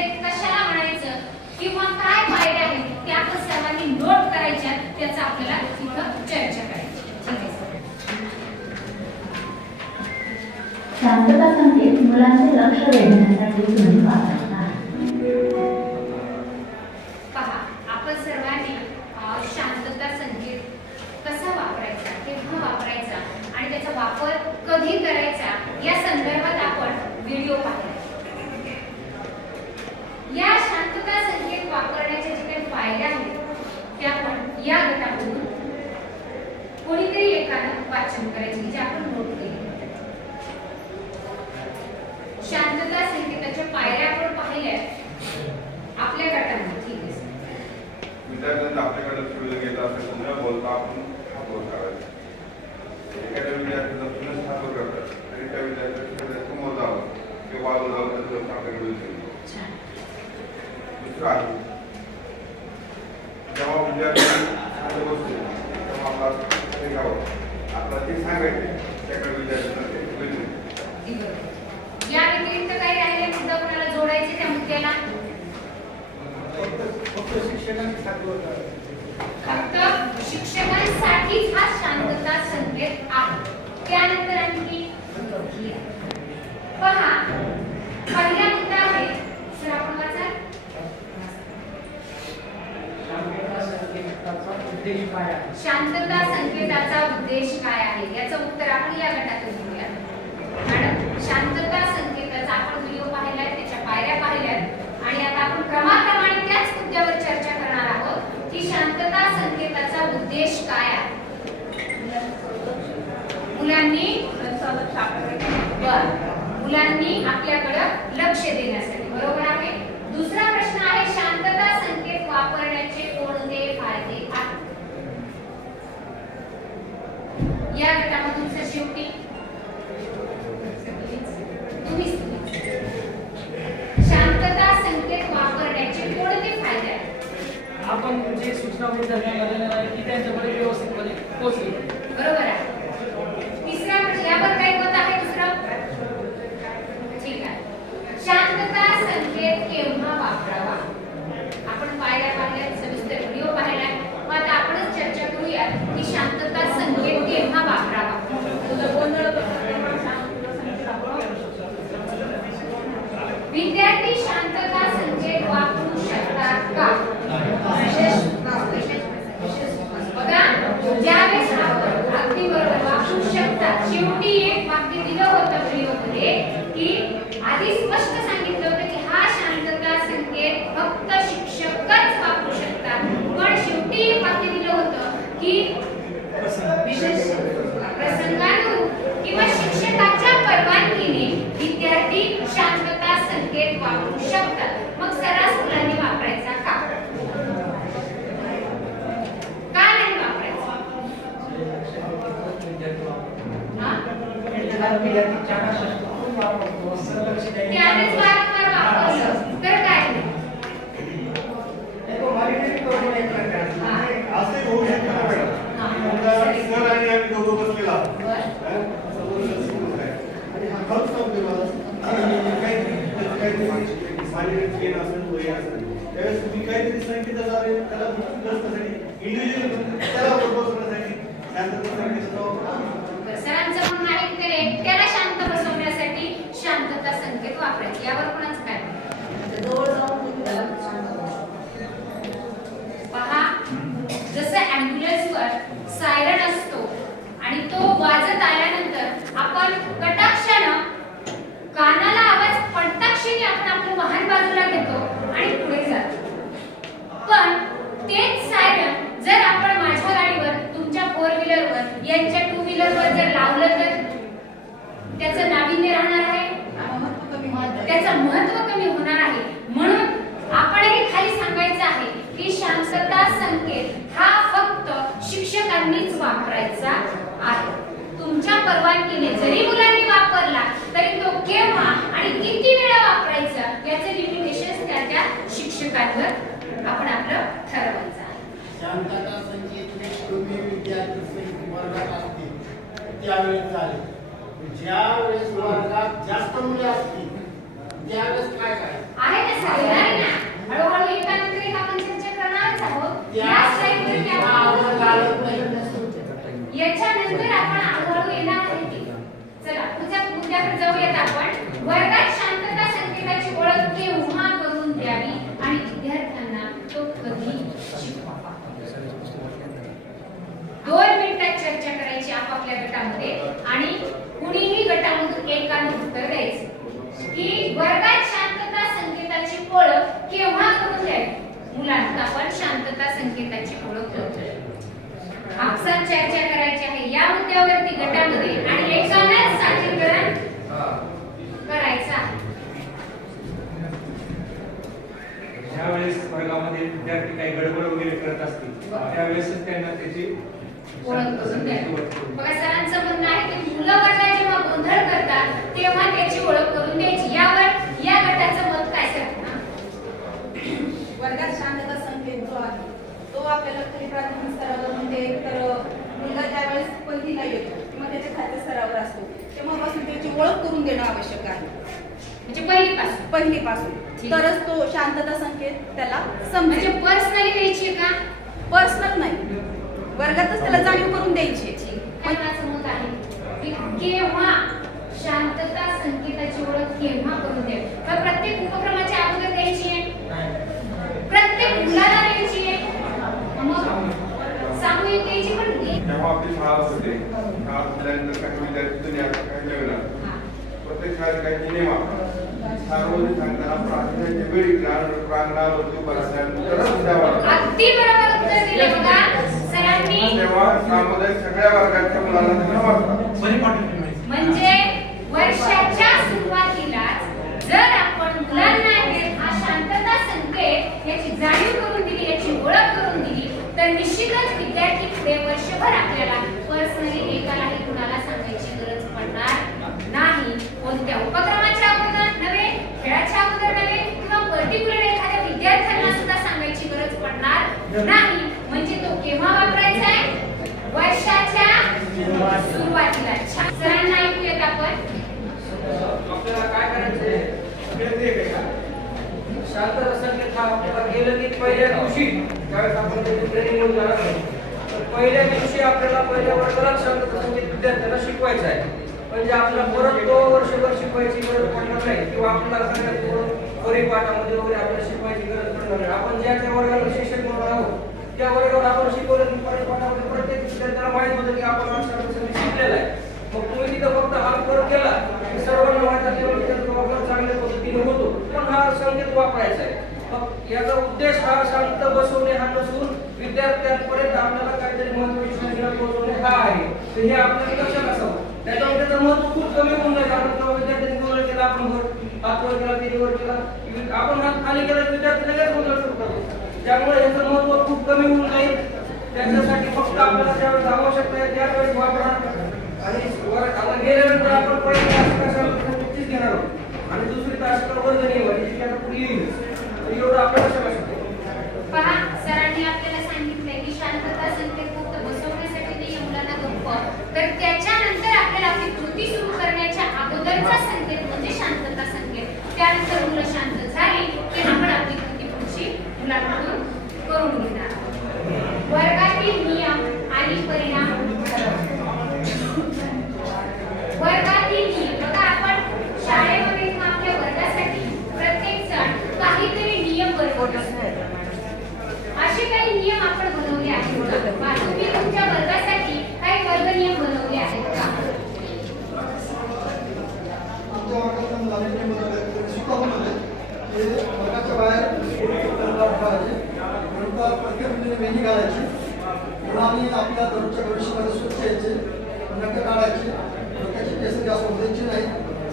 संकेत कशाला म्हणायचं? किंवा काय फायदे आहेत? त्या आपण सर्वांनी नोट करायच्या त्याचा आपल्याला इथं चर्चा करायची. शांतता संकेत मुलांचे लक्ष वेधण्यासाठी तुम्ही वापरता पहा आपण सर्वांनी अ, शांतता संकेत कसा वापरायचा केव्हा वापरायचा आणि त्याचा वापर कधी करायचा या संदर्भात आपण व्हिडिओ पाहिला या शांतता संकेत वापरण्याचे जे काही फायदे आहेत ते आपण या गटामधून कोणीतरी एकानं वाचन करायचे जे आपण नोट केले. शांतता संकेताच्या पायऱ्या आपण पाहिल्या. आपल्या गटामध्ये ठीक आहे. सर. विद्यार्थ्यांना आपल्याकडे सुविधा घेत असेल तर न बोलता आपण वर करायचा. एखाद्या विद्यार्थ्याचा हात वर करतात तरी त्या विद्यार्थ्याचं समोर जावं. किंवा बाजूला जावं त्याचं आपल्याकडे दुसरं आहे जेव्हा विद्यार्थी शांत बसतो तेव्हा आपला गावं आपला जे सांगायचे त्याकडे विद्यार्थ्यांना ते कळतं. अगदी बरोबर. या व्यतिरिक्त काही राहिले मुद्दा कोणाला जोडायचे त्या मुद्द्याला फक्त शिक्षकांनी सातवर फक्त शिक्षकांसाठीच हा शांतता संकेत आहे त्यानंतर आणखी पहा पहिला मुद्दा आहे सर आपण वाचा उद्देश काय आहे? शांतता संकेताचा उद्देश काय आहे? याचं उत्तर आपण या गटातून घेऊया. मॅडम शांतता संकेताचा आपण व्हिडिओ पाहिलाय त्याच्या पायऱ्या पाहिल्यात. आणि आता आपण क्रमाक्रमाने त्याच मुद्द्यावर चर्चा करणार आहोत की शांतता संकेताचा उद्देश काय आहे? मुलांनी मुलांनी आपल्याकडं लक्ष देण्यासाठी बरोबर आहे? दुसरा प्रश्न आहे शांतता संकेत वापरण्याचे कोणते फायदे आहेत या गटामधून सर शेवटी. शांतता संकेत वापरण्याचे कोणते फायदे आहेत आपण जे सूचना विद्यार्थ्यांना देणार आहे की त्यांच्याकडे व्यवस्थितपणे पोहोचली बरोबर आहे तिसरा प्रश्न यावर काही मत आहे दुसरं ठीक आहे शांतता संकेत केव्हा वापरावा आपण पाहिल्या पाहिल्या सविस्तर व्हिडिओ पाहिला मग आता आपणच चर्चा करूया की शांतता संकेत केव्हा वापरावा विद्यार्थी शांतता संकेत वापरू शकतात का विशेष विशेष विशेष बघा ज्यावेळेस आपण अगदी वापरू शकतात. शेवटी एक वाक्य दिलं होतं व्हिडिओमध्ये की आधी स्पष्ट सांगितलं होतं की हा शांतता संकेत फक्त शिक्षकच वापरू शकतात. पण शेवटी एक वाक्य दिलं होतं की विशेष प्रसंगानुरूप किंवा शिक्षकाच्या परवानगीने विद्यार्थी शांतता संकेत वापरू शकतात. मग सर्रास मुलांनी वापरायचा का? का नाही वापरायचा? त्यावेळेस तुम्ही काहीतरी संकेताद्वारे त्याला बसण्यासाठी, individual त्याला बसवण्यासाठी शांतता संकेताचा वापर करा. बरं, सरांचं म्हणणं आहे की त्याला एकट्याला शांत बसवण्यासाठी शांतता संकेत वापरायचे यावर कोणाचं काय पहा जसं ॲम्ब्युलन्सवर सायरन असतो आणि तो वाजत आल्यानंतर आपण कटाक्षानं कानाला आवाज पडताक्षणी आपण आपलं वाहन बाजूला घेतो आणि पुढे जातो पण तेच सायरन जर आपण माझ्या गाडीवर तुमच्या फोर व्हीलरवर यांच्या टू व्हीलरवर जर लावलं तर त्याचं नाविन्य राहणार आहे. त्याचं महत्त्व कमी होणार आहे. म्हणून आपणही खाली सांगायचं आहे की शांतता संकेत हा फक्त शिक्षकांनीच वापरायचा आहे. तुमच्या परवानगीने जरी मुलांनी वापरला तरी तो केव्हा आणि किती वेळा वापरायचा याचे लिमिटेशन त्या त्या शिक्षकांवर आपण आपलं ठरवायचं आहे. शांतता संकेत विद्यार्थी वर्गात त्यावेळेस चालेल ज्या वेळेस वर्गात जास्त मुले असतील त्यावेळेस काय काय आहे ना सर येणार आहे ना. हळूहळू एकानंतर एक आपण चर्चा करणारच आहोत. या स्लाइडवरती आपण याच्यानंतर आपण हळूहळू येणार आहे. चला पुढच्या मुद्द्याकडे जाऊयात आपण. वर्गात शांतता संकेताची ओळख केव्हा करून द्यावी आणि विद्यार्थ्यांना तो कधी शिकवावा दोन मिनिटात चर्चा करायची आपापल्या गटामध्ये आणि कुणीही गटामधून एकाने उत्तर द्यायचं. की वर्गात शांतता संकेताची ओळख केव्हा करून द्यावी? मुलांना आपण शांतता संकेताची ओळख करतो आपसात चर्चा करायची आहे. या मुद्द्यावरती गटामध्ये आणि एकानेच सादरीकरण करायचं आहे. ज्यावेळेस वर्गामध्ये विद्यार्थी काही गडबड वगैरे करत असतील त्यावेळेसच त्यांना त्याची ओळख करून बघा सरांचं म्हणणं आहे की मुलं वर्गात जेव्हा गोंधळ करतात तेव्हा त्याची ओळख करून द्यायची. यावर या गटाचं मत काय सर? वर्गात शांतता संकेत जो आहे तो आपल्याला तरी प्राथमिक स्तरावर म्हणजे तर मुलगा ज्यावेळेस पहिलीला येतो किंवा त्याच्या खात्या स्तरावर असतो तेव्हापासून त्याची ओळख करून देणं आवश्यक आहे. म्हणजे पहिलीपासून? पहिलीपासून. ठीक. तरच तो शांतता संकेत त्याला म्हणजे समजेल पर्सनली द्यायची आहे का? पर्सनल नाही. वर्गातच त्याला जाणीव करून द्यायची आहे. माझं मत आहे की केव्हा शांतता संकेताची ओळख केव्हा करून द्यावी का प्रत्येक उपक्रमाच्या अगोदर द्यायची आहे प्रत्येक मुलाला द्यायची आहे मग सामूहिक द्यायची पण. जेव्हा आपली शाळा होते शाळा काही विद्यार्थी तुम्ही आता काही नवीन. हा. प्रत्येक शाळेत काही नियम असतात सार्वजनिक सांगताना प्रार्थनेच्या वेळी प्रांगणावरती उभं द्यावा. अगदी बरोबर उत्तर दिले बघा तेव्हा सामुदायिक सगळ्या वर्गाच्या मुलांना. म्हणजे वर्षाच्या सुरुवातीलाच जर आपण मुलांना हे हा शांतता संकेत याची जाणीव करून दिली याची ओळख करून दिली तर निश्चितच विद्यार्थी पुढे वर्षभर आपल्याला पर्सनली एकालाही कुणाला सांगायची गरज पडणार नाही. कोणत्या उपक्रमाच्या अगोदर नव्हे खेळाच्या अगोदर नव्हे किंवा पर्टिक्युलर एखाद्या विद्यार्थ्यांना सुद्धा सांगायची गरज पडणार नाही. म्हणजे तो केव्हा आहे वर्षाच्या सुरुवातीला. छान. सरांना ऐकूयात आपण. आपल्याला काय करायचंय? शांतता संकेत हा आपल्याला गेलं की पहिल्या दिवशी त्यावेळेस आपण त्याची ट्रेनिंग घेऊन जाणार नाही. तर पहिल्या दिवशी आपल्याला पहिल्या वर्गाला शांतता संकेत विद्यार्थ्यांना शिकवायचं आहे. म्हणजे आपल्याला परत तो वर्षभर शिकवायची गरज पडणार नाही. किंवा आपल्याला सगळ्यात परिपाठामध्ये वगैरे आपल्याला शिकवायची गरज पडणार नाही. आपण ज्या त्या वर्गाला शिक्षक म्हणून आहोत त्या वर्गावर आपण शिकवलं की परिपाठामध्ये प्रत्येक विद्यार्थ्याला माहीत होतं की आपण आज शांतता आहे. मग तुम्ही तिथं फक्त हा फरक केला सर्वांना माहीत असल्यामुळे त्याचा वापर चांगल्या पद्धतीने होतो. पण हा संकेत वापरायचा आहे. मग याचा उद्देश हा शांत बसवणे हा नसून विद्यार्थ्यांपर्यंत आपल्याला काहीतरी महत्वाची सूचना पोहोचवणे हा आहे. तर हे आपल्याला लक्षात असावं. त्याच्यामुळे त्याचं महत्त्व खूप कमी होऊन जाईल. कारण जेव्हा विद्यार्थ्यांनी गोंधळ केला आपण वर हात वर केला तिने वर केला आपण हात खाली केला विद्यार्थी लगेच गोंधळ सुरू करतो त्यामुळे याचं महत्त्व खूप कमी होऊन जाईल. त्याच्यासाठी फक्त आपल्याला ज्यावेळेस आवश्यकता आहे त्यावेळेस वापरा. आणि गेल्यानंतर आपण पहिली नक्कीच घेणार आहोत? आणि दुसरी तास वर्गणी वर्ग जी आता पुढे येईल. तर एवढं आपल्याला लक्षात असतं पहा सरांनी आपल्याला की शांतता संकेत फक्त बसवण्यासाठी नाही मुलांना गप्प. तर त्याच्यानंतर आपल्याला आपली कृती सुरू करण्याच्या अगोदरचा संकेत म्हणजे शांतता संकेत. त्यानंतर मुलं शांत झाली की आपण आपली कृती पुढची मुलांकडून करून घेणार. वर्गातील नियम आणि परिणाम वर्गातील नियम बघा आपण शाळेमध्ये आपल्या वर्गासाठी प्रत्येक जण काहीतरी नियम बनवत असतो. असे काही नियम आपण बनवले आहेत का? तुम्ही तुमच्या वर्गासाठी काही वर्ग नियम बनवले आहेत का? वर्गाच्या बाहेर प्रत्येक मुलीने म्हणजे मेहंदी घालायची मुलांनी आपल्या दररोजच्या भविष्यामध्ये स्वच्छ यायचे नख काढायची केस जास्त नाही.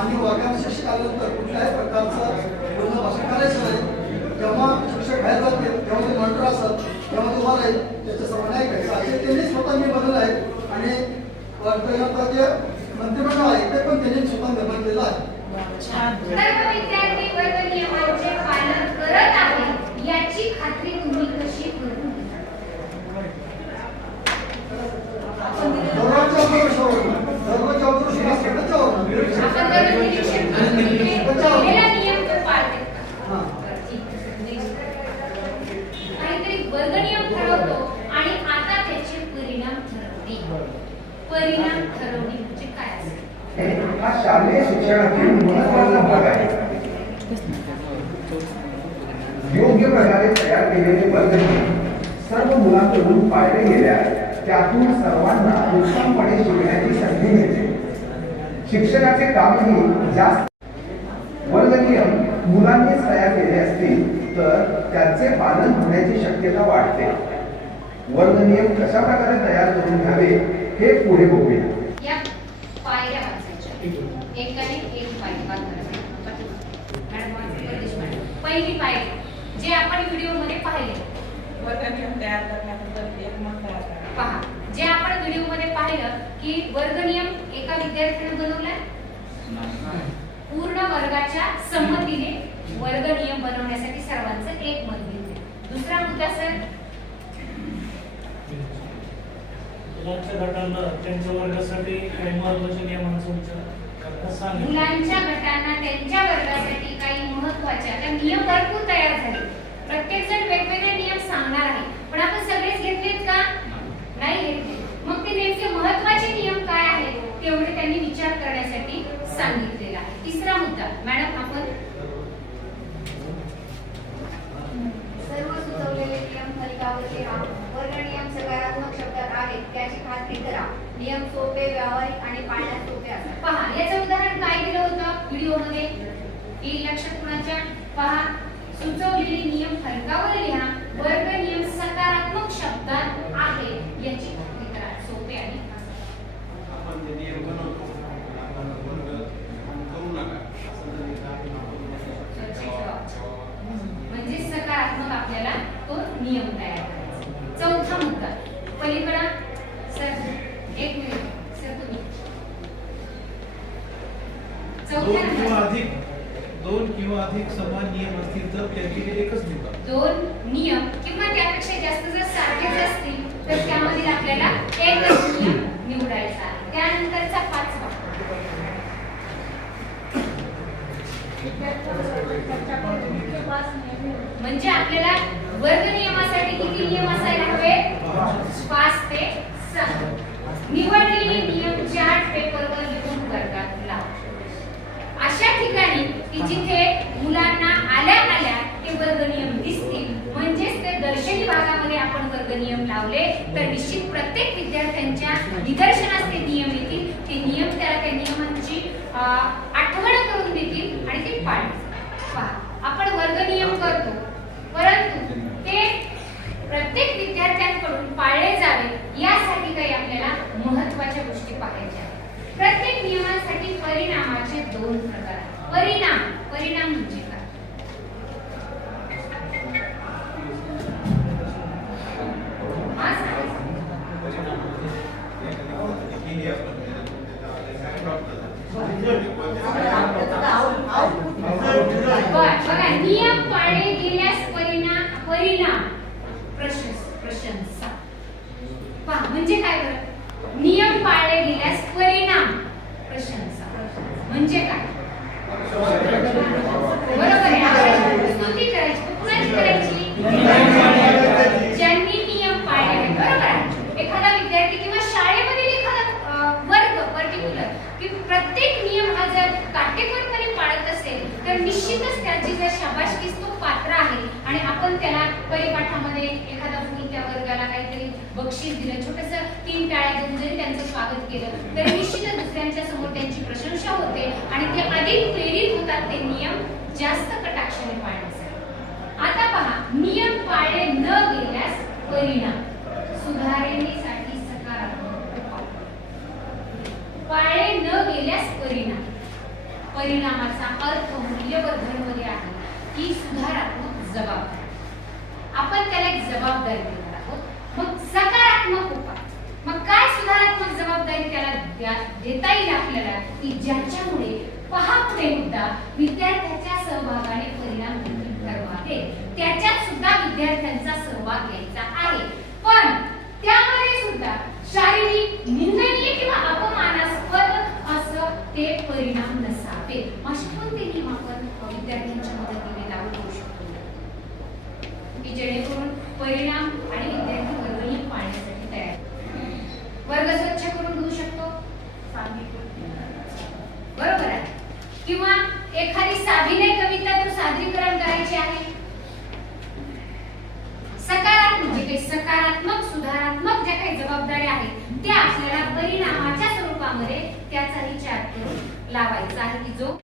आणि वर्गामध्ये शिक्षक आल्यानंतर कुठल्याही प्रकारचं भाषण करायचं नाही. जेव्हा शिक्षक बाहेर जातील तेव्हा ते मॉनिटर असतात तेव्हा ते उभा सर्व नाही करायचं असे त्यांनी स्वतः मी बनवलं आहे. आणि जे मंत्रिमंडळ आहे ते पण त्यांनी स्वतः निर्माण केलं आहे. हा शालेय शिक्षणातील महत्त्वाचा भाग योग्य प्रकारे तयार केलेले वर्गणी सर्व मुलांकडून पाळले गेल्या त्यातून सर्वांना उत्तमपणे शिकण्याची संधी मिळते. शिक्षणाचे कामही जास्त वर्गनियम. मुलांनीच तयार केले असतील तर त्यांचे पालन होण्याची शक्यता वाढते. वर्गनियम कशा प्रकारे तयार करून घ्यावे हे पुढे बघूया. पहिली पायरी जे आपण व्हिडिओमध्ये पाहिले. वर्गनियम तयार करण्याबद्दल एक मत तयार करा पहा जे आपण व्हिडिओमध्ये पाहिलं की वर्गनियम एका विद्यार्थ्याने बनवलाय? पूर्ण वर्गाच्या संमतीने वर्गनियम बनवण्यासाठी सर्वांचं एक मत घेतले दुसरा मुद्दा सर? मुलांच्या गटांना त्यांच्या वर्गासाठी काही महत्त्वाच्या नियमांचा विचार करता सांगितलं मुलांच्या गटांना त्यांच्या वर्गासाठी काही महत्त्वाच्या आता नियम भरपूर तयार झाले. प्रत्येक जण वेगवेगळे नियम सांगणार आहे. पण आपण सगळेच घेतलेत का? नाही घेतले मग ते नेमके महत्त्वाचे नियम काय आहेत? तेवढे त्यांनी विचार करण्यासाठी सांगितलेला आहे. तिसरा मुद्दा मॅडम आपण सर्व सुचवलेले नियम फलकावर लिहा वर्ग नियम सकारात्मक शब्दात आहेत त्याची खात्री करा. नियम सोपे व्यावहारिक आणि पाळण्यास सोपे असतात. पहा याचं उदाहरण काय दिलं होतं व्हिडिओमध्ये येईल लक्षात कुणाच्या पहा सुचवलेले नियम फलकावर लिहा. वर्ग नियम सकारात्मक शब्दात आहे याची खात्री करा. सोपे आणि आपण ते नियम बनवतो आपण वर्ग करू नका असं जर एकदा आपण स्वच्छ ठेवा. म्हणजे सकारात्मक आपल्याला तो नियम तयार करायचा चौथा मुद्दा पलीकडा सर एक मिनिट सर तुम्ही चौथ्या दोन किंवा नंबर अधिक दोन किंवा अधिक समान नियम असतील तर त्यापैकी एकच निवडा दोन नियम किंवा त्यापेक्षा जास्त जर सारखेच असतील तर त्यामधील आपल्याला एकच नियम निवडायचा आहे. त्यानंतरचा पाचवा. म्हणजे आपल्याला वर्ग नियमासाठी किती नियम असायला हवे पाच ते सहा निवडलेले नियम चार्ट पेपरवर लिहून वर्गात लावा अशा ठिकाणी की जिथे मुलांना आल्या आल्या ते वर्ग नियम दिसतील म्हणजेच ते दर्शनी भागामध्ये आपण वर्ग नियम लावले तर निश्चित प्रत्येक विद्यार्थ्यांच्या निदर्शनास ते नियम येतील. ते नियम त्याला त्या नियमांची आठवण करून देतील आणि ते पाळतील. पहा आपण वर्ग नियम करतो. परंतु ते प्रत्येक विद्यार्थ्यांकडून पाळले जावे यासाठी काही आपल्याला महत्त्वाच्या गोष्टी पाहायच्या प्रत्येक नियमासाठी परिणामाचे दोन प्रकार परिणाम परिणाम म्हणजे परिणाम परिणाम प्रशंस. प्रशंसा पहा म्हणजे काय बरं? नियम पाळले गेल्यास परिणाम. प्रशंसा. म्हणजे काय? बरोबर आहे. स्तुती करायची कुणाची करायची. ज्यांनी नियम पाळले बरोबर आहे. एखादा विद्यार्थी किंवा शाळेमधील एखादा वर्ग पर्टिक्युलर की प्रत्येक नियम हा जर काटेकोरपणे पाळत असेल तर निश्चितच त्याची जर शाबाशकीस तो पात्र त्याला परिपाठामध्ये एखादा फुल त्या वर्गाला काहीतरी बक्षीस दिलं छोटस तीन टाळ्या देऊन जरी त्यांचं स्वागत केलं तर निश्चितच दुसऱ्यांच्या समोर त्यांची प्रशंसा होते आणि ते अधिक प्रेरित होतात ते नियम जास्त कटाक्षाने पाळण्यासाठी आता पहा नियम पाळले न गेल्यास परिणाम. सुधारणेसाठी सकारात्मक पाळले न गेल्यास परिणाम. परिणामाचा अर्थ मूल्यवर्धनमध्ये आहे. की सुधारात्मक जबाबदारी. एक जबाबदारी देणार आहोत? मग सकारात्मक उपाय. मग काय सुधारात्मक जबाबदारी त्याला देता येईल आपल्याला? की ज्याच्यामुळे पहा पुढे मुद्दा विद्यार्थ्याच्या सहभागाने परिणाम आहे. त्याच्यात सुद्धा विद्यार्थ्यांचा सहभाग घ्यायचा आहे. पण त्यामध्ये सुद्धा शारीरिक निंदनीय किंवा अपमानास्पद असं ते परिणाम